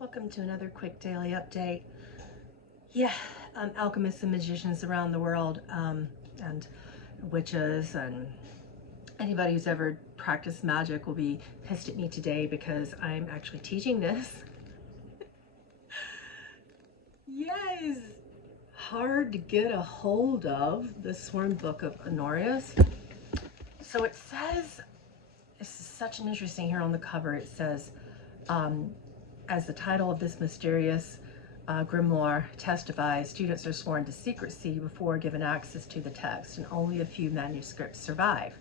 Welcome to another quick daily update. Yeah, alchemists and magicians around the world, and witches, and anybody who's ever practiced magic will be pissed at me today because I'm actually teaching this. Yes, hard to get a hold of, the Sworn Book of Honorius. So it says, this is such an interesting, here on the cover, it says, as the title of this mysterious grimoire testifies, students are sworn to secrecy before given access to the text, and only a few manuscripts survive.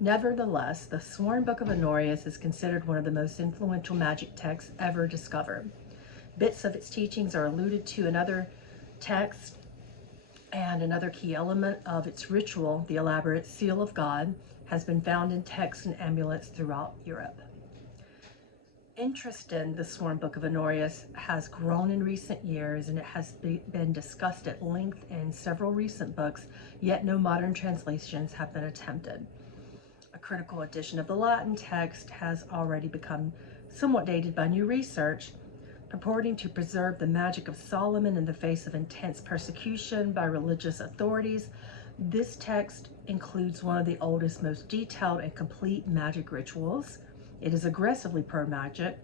Nevertheless, the Sworn Book of Honorius is considered one of the most influential magic texts ever discovered. Bits of its teachings are alluded to in other texts, and another key element of its ritual, the elaborate seal of God, has been found in texts and amulets throughout Europe. Interest in the Sworn Book of Honorius has grown in recent years, and it has been discussed at length in several recent books, yet no modern translations have been attempted. A critical edition of the Latin text has already become somewhat dated by new research, purporting to preserve the magic of Solomon in the face of intense persecution by religious authorities. This text includes one of the oldest, most detailed, and complete magic rituals. It is aggressively pro-magic,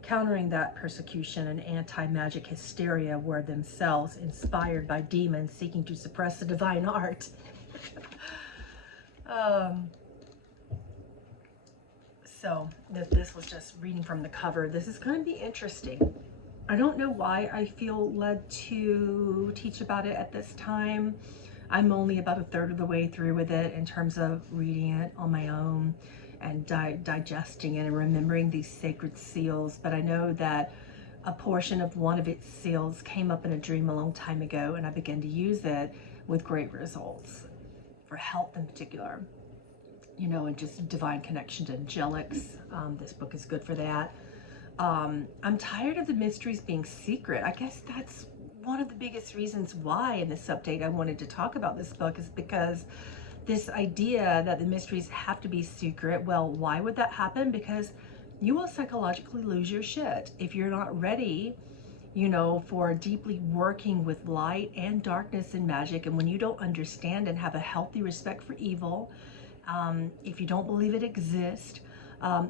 countering that persecution and anti-magic hysteria were themselves inspired by demons seeking to suppress the divine art. So this was just reading from the cover. This is going to be interesting. I don't know why I feel led to teach about it at this time. I'm only about a third of the way through with it in terms of reading it on my own and digesting it and remembering these sacred seals. But I know that a portion of one of its seals came up in a dream a long time ago, and I began to use it with great results for health in particular, you know, and just divine connection to angelics. This book is good for that. I'm tired of the mysteries being secret. I guess that's one of the biggest reasons why in this update I wanted to talk about this book, is because this idea that the mysteries have to be secret. Well, why would that happen? Because you will psychologically lose your shit if you're not ready, you know, for deeply working with light and darkness and magic. And when you don't understand and have a healthy respect for evil, if you don't believe it exists,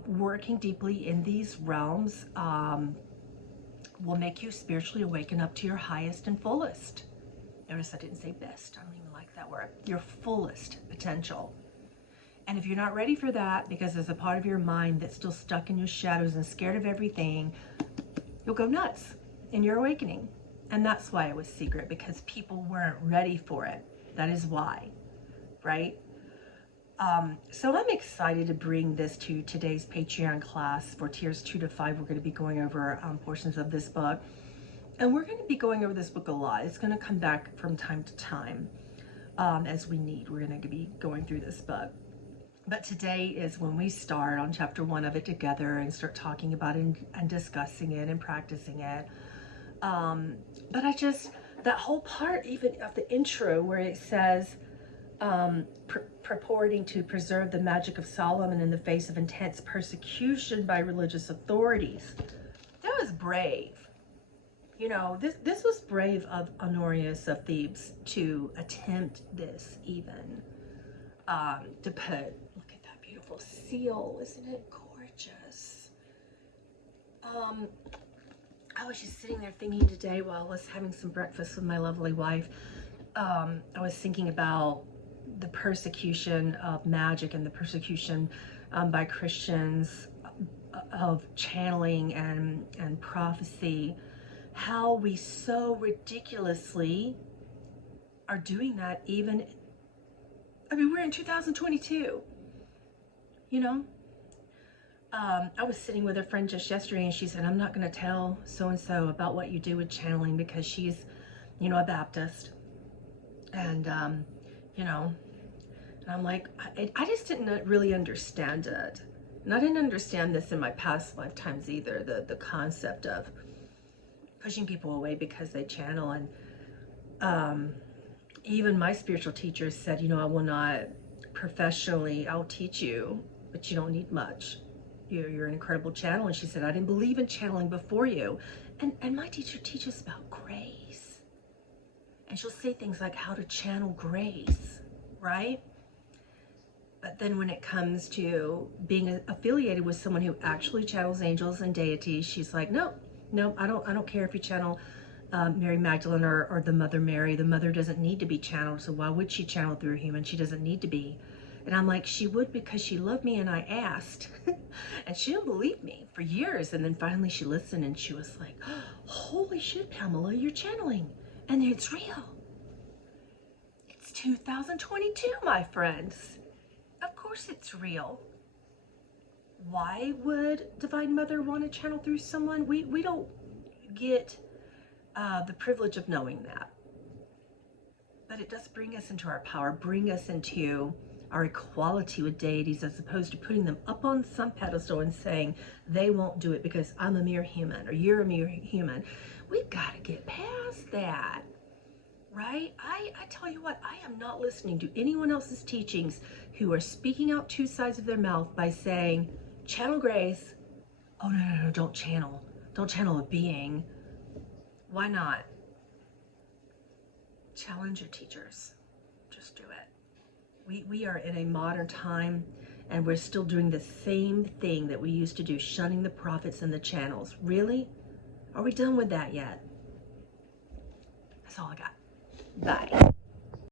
working deeply in these realms will make you spiritually awaken up to your highest and fullest. Notice I didn't say best. I don't even like that word. Your fullest potential. And if you're not ready for that, because there's a part of your mind that's still stuck in your shadows and scared of everything, you'll go nuts in your awakening. And that's why it was secret, because people weren't ready for it. That is why, right? So I'm excited to bring this to today's Patreon class for tiers 2 to 5. We're going to be going over portions of this book. And we're going to be going over this book a lot. It's going to come back from time to time as we need. We're going to be going through this book. But today is when we start on chapter 1 of it together and start talking about it and discussing it and practicing it. But that whole part even of the intro where it says, purporting to preserve the magic of Solomon in the face of intense persecution by religious authorities. That was brave. You know, this was brave of Honorius of Thebes to attempt this even, to put, look at that beautiful seal, isn't it gorgeous? I was just sitting there thinking today while I was having some breakfast with my lovely wife, I was thinking about the persecution of magic and the persecution by Christians of channeling and prophecy. How we so ridiculously are doing that even, I mean, we're in 2022, you know? I was sitting with a friend just yesterday and she said, I'm not going to tell so-and-so about what you do with channeling because she's, you know, a Baptist. And, you know, and I'm like, I just didn't really understand it. And I didn't understand this in my past lifetimes either, the concept of pushing people away because they channel. And even my spiritual teachers said, you know, I will not professionally, I'll teach you, but you don't need much. you're an incredible channel. And she said, I didn't believe in channeling before you. And my teacher teaches about grace. And she'll say things like how to channel grace, right? But then when it comes to being affiliated with someone who actually channels angels and deities, she's like, no, I don't care if you channel Mary Magdalene or the Mother Mary. The mother doesn't need to be channeled, so why would she channel through a human? She doesn't need to be. And I'm like, she would because she loved me and I asked. And she didn't believe me for years. And then finally she listened and she was like, oh, holy shit, Pamela, you're channeling. And it's real. It's 2022, my friends. Of course it's real. Why would Divine Mother want to channel through someone? We don't get the privilege of knowing that. But it does bring us into our power, bring us into our equality with deities, as opposed to putting them up on some pedestal and saying they won't do it because I'm a mere human or you're a mere human. We've got to get past that. Right? I tell you what, I am not listening to anyone else's teachings who are speaking out two sides of their mouth by saying, channel grace. Oh, no, don't channel. Don't channel a being. Why not? Challenge your teachers. Just do it. We are in a modern time and we're still doing the same thing that we used to do, shunning the prophets and the channels. Really? Are we done with that yet? That's all I got. Bye.